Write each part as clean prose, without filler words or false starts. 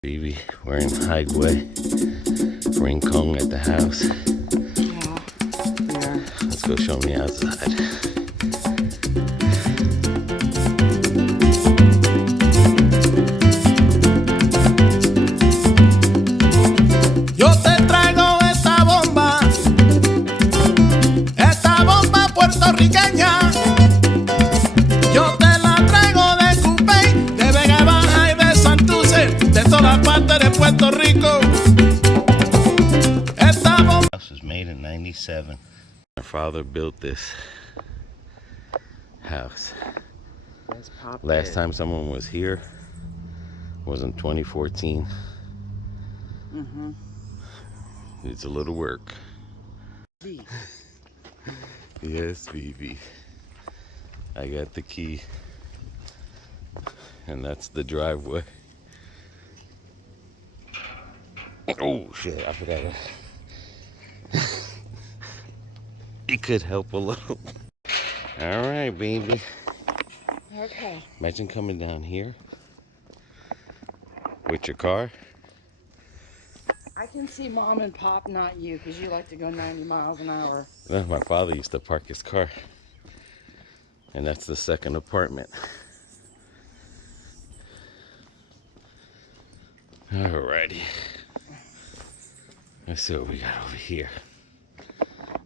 Baby, we're in Jaguey Rincon at the house. Yeah, we are. Let's go show me outside. Yo te traigo esta bomba puertorriqueña. Yo te la traigo de Cupey, de Vega Baja y de Santurce, de todas partes de Puerto Rico. Esta bomba. House was made in '97. My father built this house. Last time someone was here was in 2014. Mm-hmm. Needs a little work. Yes, Vivi. I got the key. And that's the driveway. Oh shit, I forgot it. It could help a little. Alright, baby. Okay. Imagine coming down here with your car. I can see Mom and Pop, not you, because you like to go 90 miles an hour. No, my father used to park his car. And that's the second apartment. Alrighty. Let's see what we got over here.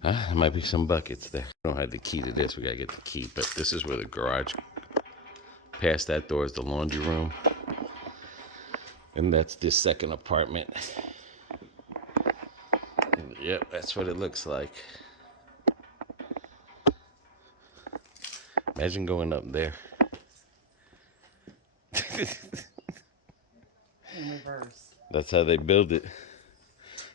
There might be some buckets there. I don't have the key to this. We gotta get the key. But this is where the garage. Past that door is the laundry room. And that's this second apartment. Yep, that's what it looks like. Imagine going up there. In reverse. That's how they build it.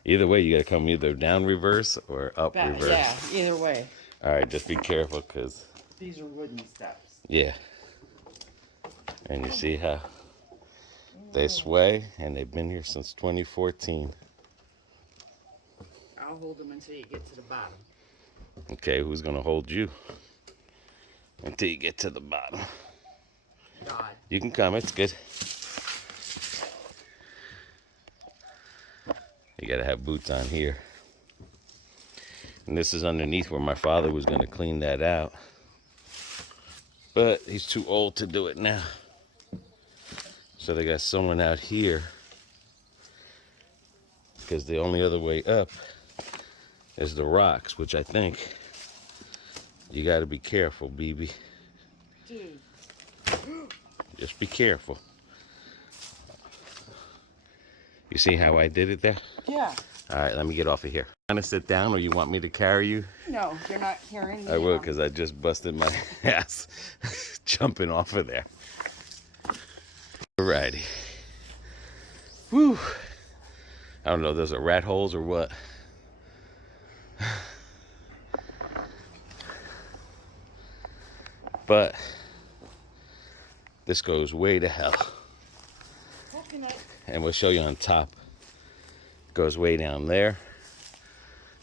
Either way, you gotta come either down reverse or up reverse. Yeah, either way. All right, just be careful, cause These are wooden steps. yeah. And you see how they sway, and they've been here since 2014. I'll hold them until you get to the bottom. Okay, who's gonna hold you until you get to the bottom? God. You can come, it's good. You gotta have boots on here. And this is underneath where my father was gonna clean that out. But he's too old to do it now. So they got someone out here. Because the only other way up is the rocks, which I think you gotta be careful, BB. Dude. Just be careful. You see how I did it there? Yeah. All right, let me get off of here. Want to sit down, or you want me to carry you? No, you're not carrying me. I will, because I just busted my ass jumping off of there. Alrighty. Woo. I don't know if those are rat holes or what. But this goes way to hell. Coconut. And we'll show you on top. Goes way down there.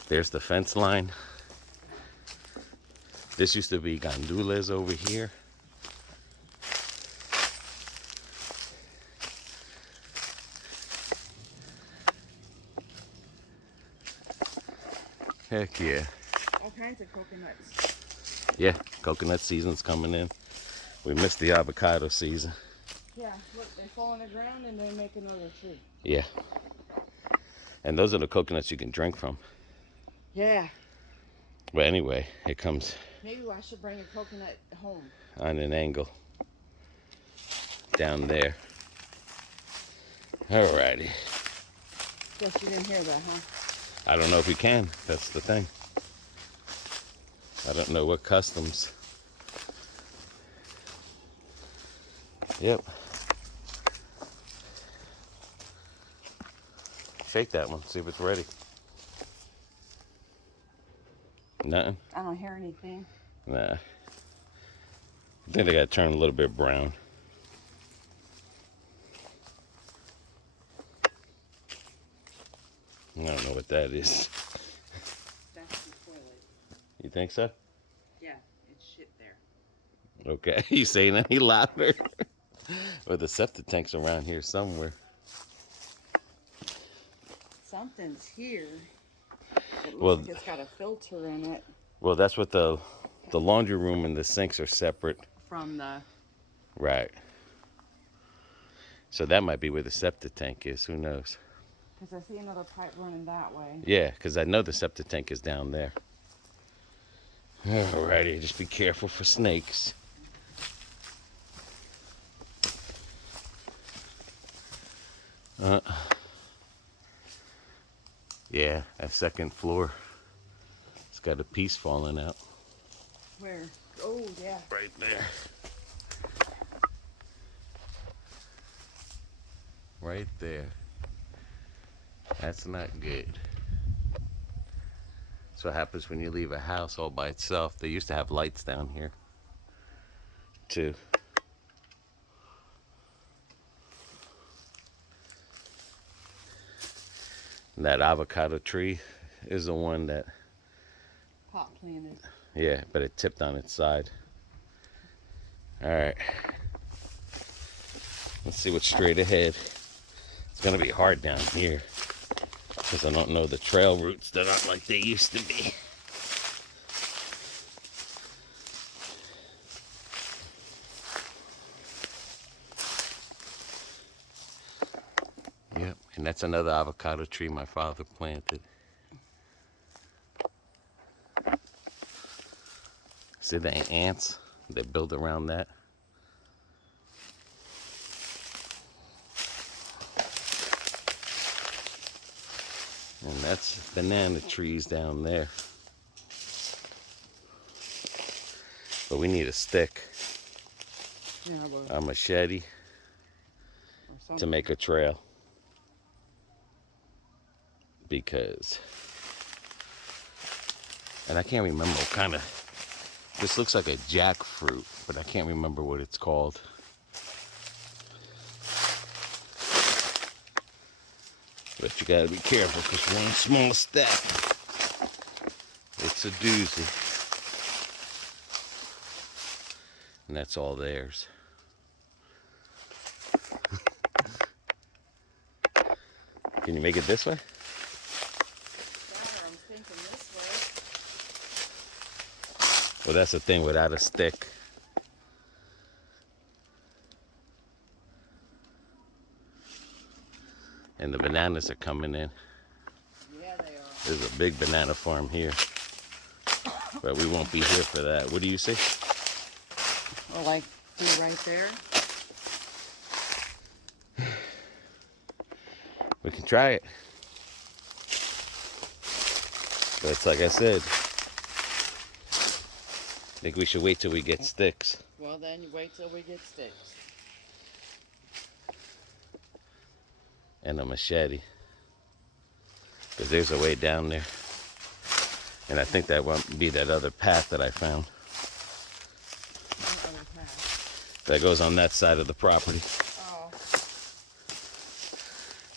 There's the fence line. This used to be gondolas over here. Heck yeah. All kinds of coconuts. Yeah, coconut season's coming in. We missed the avocado season. Yeah, look, they fall on the ground and they make another tree. Yeah. And those are the coconuts you can drink from. Yeah. But anyway, it comes Maybe I should bring a coconut home. on an angle down there. Alrighty. Guess you didn't hear that, huh? I don't know if you can. That's the thing. I don't know what customs. Yep. Shake that one. See if it's ready. Nothing? I don't hear anything. Nah. I think they gotta turn a little bit brown. I don't know what that is. That's the toilet. You think so? Yeah, it's shit there. Okay. You saying any louder? Well, the septic tank's around here somewhere. something's here. It looks Well- like it's got a filter in it Well, that's what the laundry room and the sinks are separate. from the. Right. So that might be where the septic tank is. Who knows? Because I see another pipe running that way. Yeah, because I know the septic tank is down there. Alrighty, just be careful for snakes. Yeah, that second floor, it's got a piece falling out. Where? Oh, yeah. Right there. Right there. That's not good. That's what happens when you leave a house all by itself. They used to have lights down here, too. And that avocado tree is the one that, Pop planted. yeah, but it tipped on its side. All right. Let's see what's straight ahead. It's gonna be hard down here because I don't know the trail routes. They're not like they used to be. Yep, and that's another avocado tree my father planted. See the ants? They build around that. And that's banana trees down there. But we need a stick, Yeah, well, a machete or something. to make a trail. Because, and I can't remember what kind of, this looks like a jackfruit, but I can't remember what it's called. But you gotta be careful because one small step, it's a doozy. And that's all theirs. Can you make it this way? I'm thinking this way. Well, that's the thing without a stick. And the bananas are coming in. Yeah, they are. There's a big banana farm here. But we won't be here for that. What do you say? Or like, do right there. We can try it. But it's like I said, I think we should wait till we get sticks. Well, then you wait till we get sticks. And a machete. Because there's a way down there. And I think that won't be that other path that I found. What other path? That goes on that side of the property. Oh,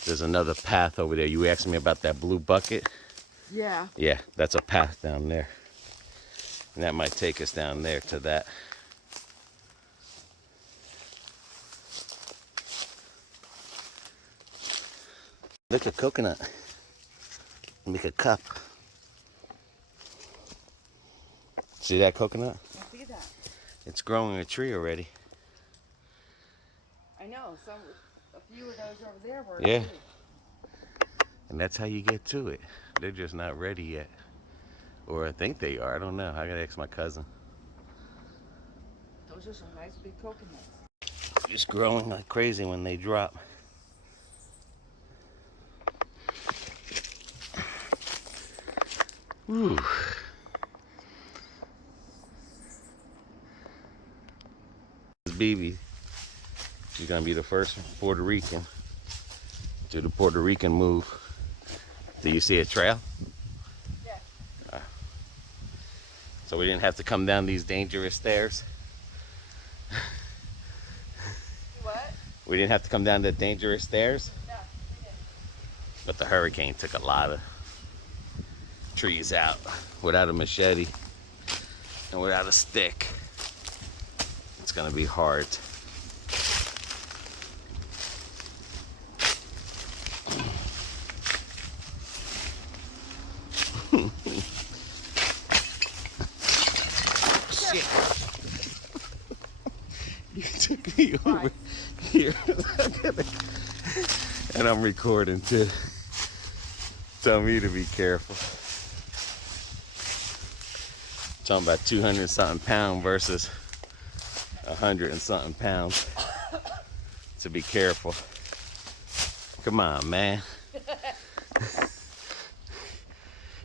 There's another path over there. You asked me about that blue bucket? yeah. Yeah, that's a path down there. And that might take us down there to that. Look at coconut. Make a cup. See that coconut? I see that. It's growing a tree already. I know. A few of those over there were. Yeah. too. And that's how you get to it. They're just not ready yet. Or I think they are. I don't know. I gotta ask my cousin. Those are some nice big coconuts. Just growing like crazy when they drop. Whew. This is BB. She's gonna be the first Puerto Rican to the Puerto Rican move. Do you see a trail? Yeah. So we didn't have to come down these dangerous stairs. What? We didn't have to come down the dangerous stairs. No, we didn't. But the hurricane took a lot of trees out without a machete and without a stick. It's gonna be hard. over here. And I'm recording too. Tell me to be careful. Talking about 200 something pound versus 100 and something pounds. To be careful. Come on, man.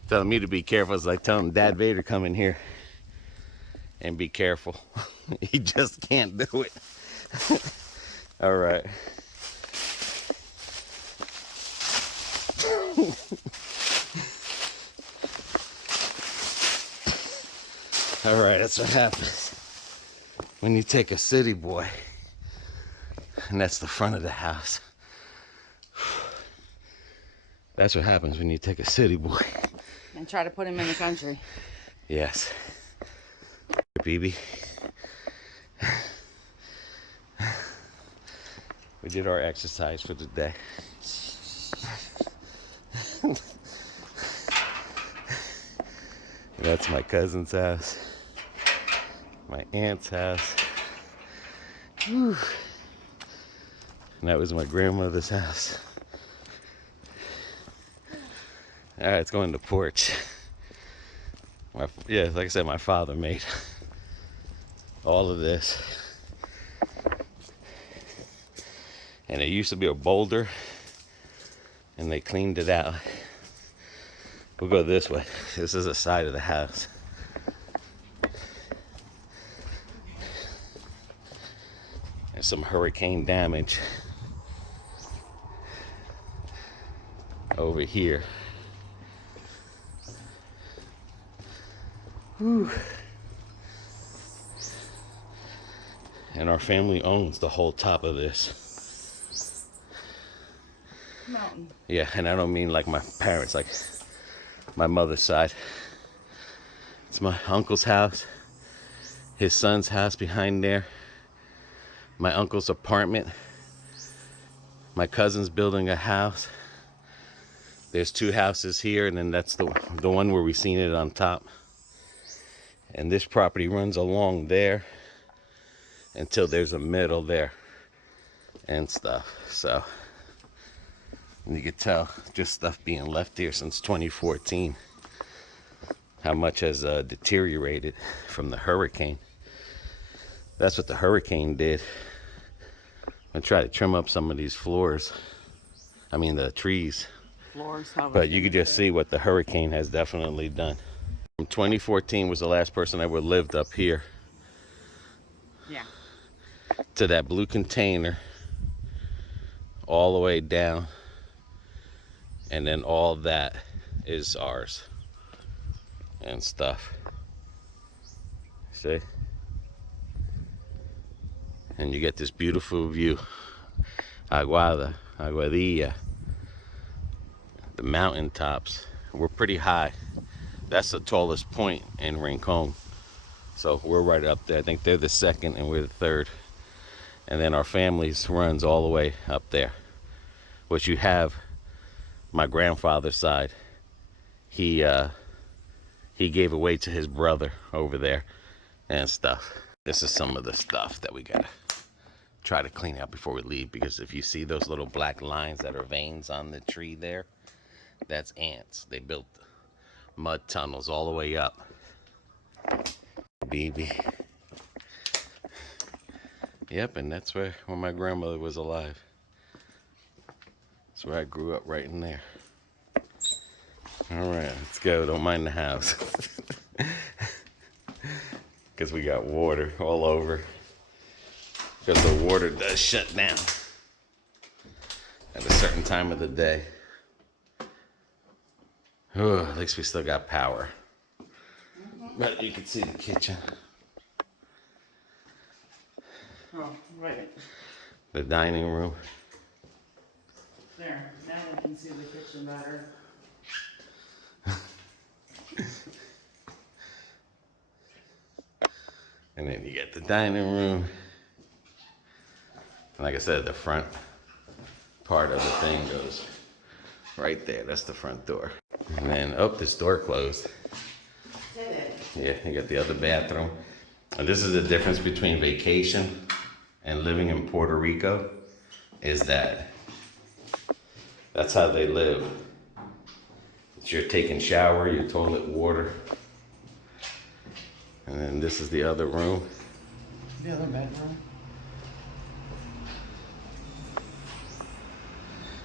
Telling me to be careful is like telling Dad Vader come in here and be careful. He just can't do it. All right. All right, that's what happens when you take a city boy. And that's the front of the house. That's what happens when you take a city boy. And try to put him in the country. Yes. BB. We did our exercise for the day. That's my cousin's house. My aunt's house. Whew. And that was my grandmother's house. All right, let's go in the porch. Yeah, like I said, my father made all of this. And it used to be a boulder, and they cleaned it out. We'll go this way. This is the side of the house. There's some hurricane damage over here. Whew. And our family owns the whole top of this mountain. Yeah, and I don't mean like my parents, like my mother's side. It's my uncle's house, his son's house behind there, my uncle's apartment, my cousin's building a house. There's two houses here, and then that's the one where we seen it on top. And this property runs along there until there's a middle there and stuff. So, and you can tell just stuff being left here since 2014. How much has deteriorated from the hurricane. That's what the hurricane did. I tried to trim up some of these floors. I mean the trees. But you could just see what the hurricane has definitely done. 2014 was the last person that ever lived up here. Yeah. To that blue container, all the way down, and then all that is ours and stuff. See? And you get this beautiful view. Aguadilla. The mountain tops. We're pretty high. That's the tallest point in Rincon. So we're right up there. I think they're the second and we're the third. And then our family's runs all the way up there. Which you have my grandfather's side. He gave away to his brother over there and stuff. This is some of the stuff that we gotta try to clean out before we leave, because if you see those little black lines that are veins on the tree there, that's ants. They built mud tunnels all the way up. Baby. Yep, and that's where my grandmother was alive. That's where I grew up, right in there. All right, let's go. Don't mind the house. Because we got water all over. Because the water does shut down at a certain time of the day. Oh, at least we still got power. But you can see the kitchen. Oh, right. The dining room. There. Now we can see the kitchen better. And then you get the dining room. And like I said, the front part of the thing goes right there. That's the front door. And then, oh, this door closed. Yeah, you got the other bathroom. And this is the difference between vacation and living in Puerto Rico is that that's how they live. It's your taking shower, your toilet water. And then this is the other room. The other bedroom.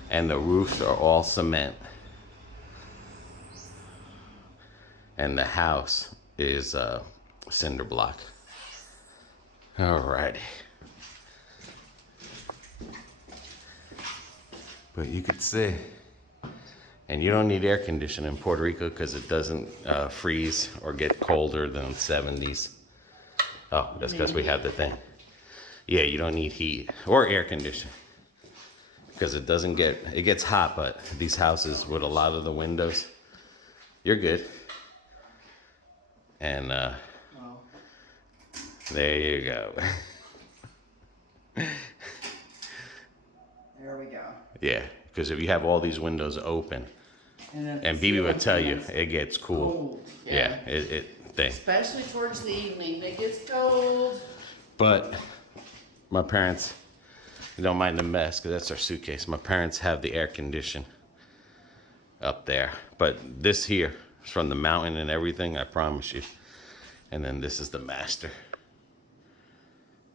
And the roofs are all cement. And the house is cinder block. Alrighty. But you could see, and you don't need air conditioning in Puerto Rico because it doesn't freeze or get colder than 70s. Oh, that's because we have the thing. Yeah, you don't need heat or air conditioning because it doesn't get, it gets hot, but these houses with a lot of the windows, you're good. And there you go. There we go. Yeah, because if you have all these windows open, and Bibi would tell you, it gets cool. Cold. Yeah, it thing. Especially towards the evening, it gets cold. But my parents don't mind the mess because that's our suitcase. My parents have the air condition up there. But this here is from the mountain and everything, I promise you. And then this is the master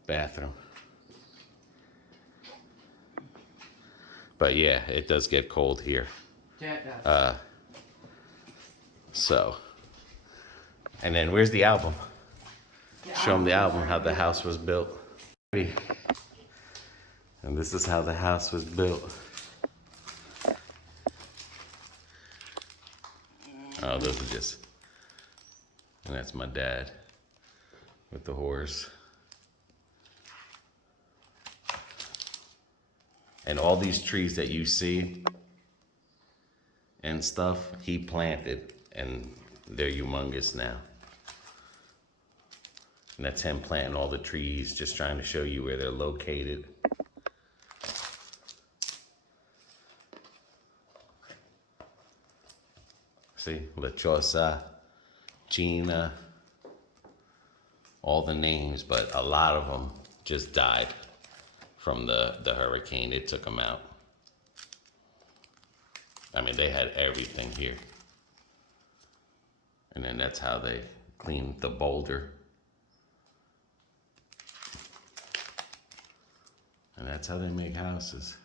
bathroom. But yeah, it does get cold here. Yeah, it does. So, and then where's the album? Show them the album, how the house was built. And this is how the house was built. Oh, those are just, and that's my dad with the horse. And all these trees that you see and stuff, he planted, and they're humongous now. And that's him planting all the trees, just trying to show you where they're located. See, La Chosa, Gina, all the names, but a lot of them just died from the hurricane. It took them out. I mean, they had everything here. And then that's how they cleaned the boulder. And that's how they make houses.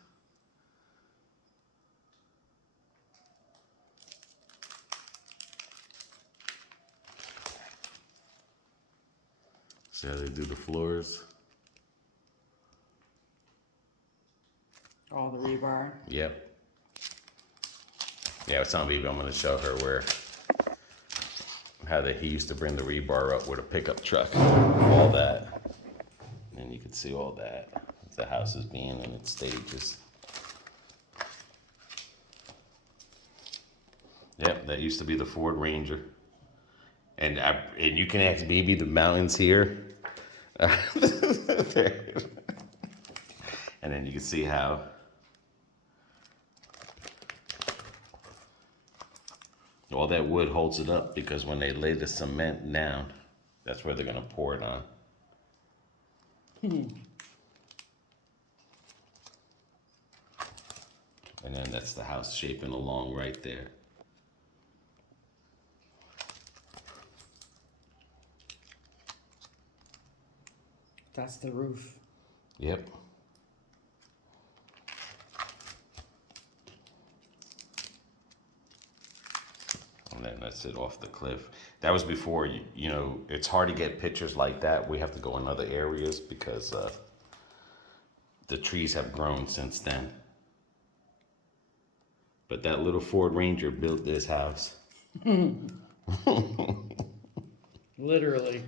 See how they do the floors? All the rebar. Yep. Yeah, I was telling Bibi I'm gonna show her where, he used to bring the rebar up with a pickup truck, all that. And you can see all that. The house is being in its stages. Yep, that used to be the Ford Ranger. And you can ask Bibi, the mountains here. There. And then you can see how all that wood holds it up, because when they lay the cement down, that's where they're gonna pour it on. And then that's the house shaping along right there. That's the roof. Yep. And then that's it off the cliff. That was before, you know, it's hard to get pictures like that. We have to go in other areas because the trees have grown since then. But that little Ford Ranger built this house. Literally.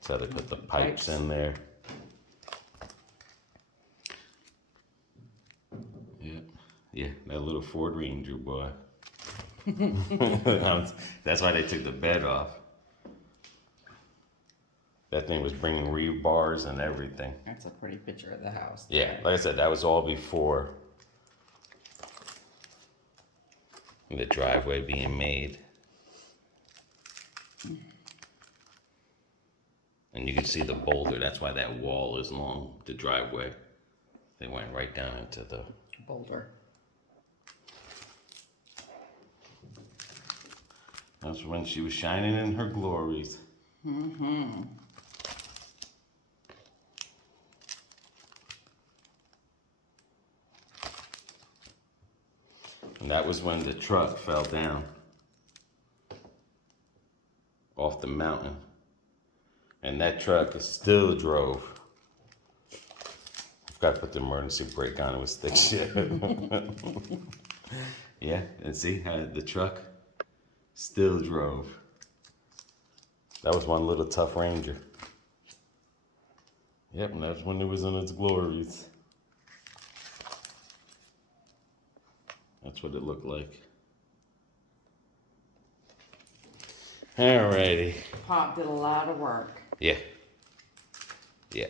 So they put the pipes in there. Yeah, yeah, that little Ford Ranger, boy. That's why they took the bed off. That thing was bringing rebars and everything. That's a pretty picture of the house. Yeah, like I said, that was all before The driveway being made. And you can see the boulder, that's why that wall is long, the driveway. They went right down into the Boulder. That's when she was shining in her glories. Mm-hmm. And that was when the truck fell down off the mountain. And that truck still drove. I've got to put the emergency brake on, it was thick shit. Yeah, and see how the truck still drove. That was one little tough Ranger. Yep, and that's when it was in its glories. That's what it looked like. Alrighty. Pop did a lot of work. Yeah. Yeah.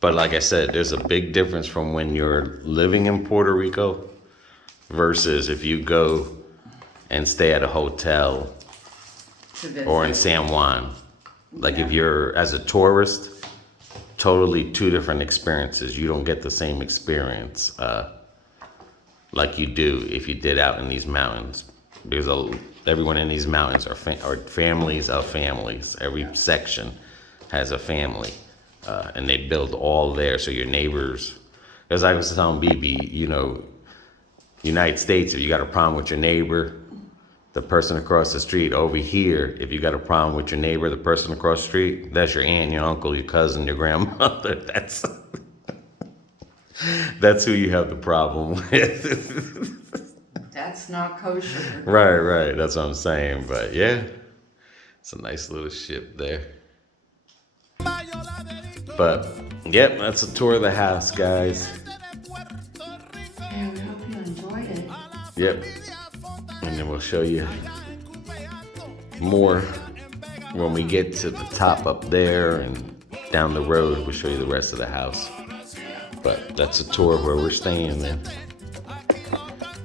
But like I said, there's a big difference from when you're living in Puerto Rico versus if you go and stay at a hotel To visit. or in San Juan. Like if Yeah. you're as a tourist, totally two different experiences. You don't get the same experience like you do if you did out in these mountains. Because everyone in these mountains are families of families. Every section has a family. And they build all there, so your neighbors, as I was telling BB, you know, United States, if you got a problem with your neighbor, the person across the street. Over here, if you got a problem with your neighbor, the person across the street, that's your aunt, your uncle, your cousin, your grandmother. That's who you have the problem with. That's not kosher. Right, that's what I'm saying. But yeah, it's a nice little ship there. But yep, that's a tour of the house, guys. Yeah, we hope you enjoyed it. Yep. And then we'll show you more when we get to the top up there, and down the road we'll show you the rest of the house. But that's a tour of where we're staying then.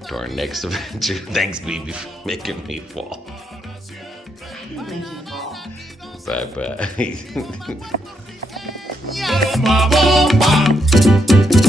To our next adventure. Thanks, BB, for making me fall. It'll make you fall. Bye-bye. Bomba, bomba.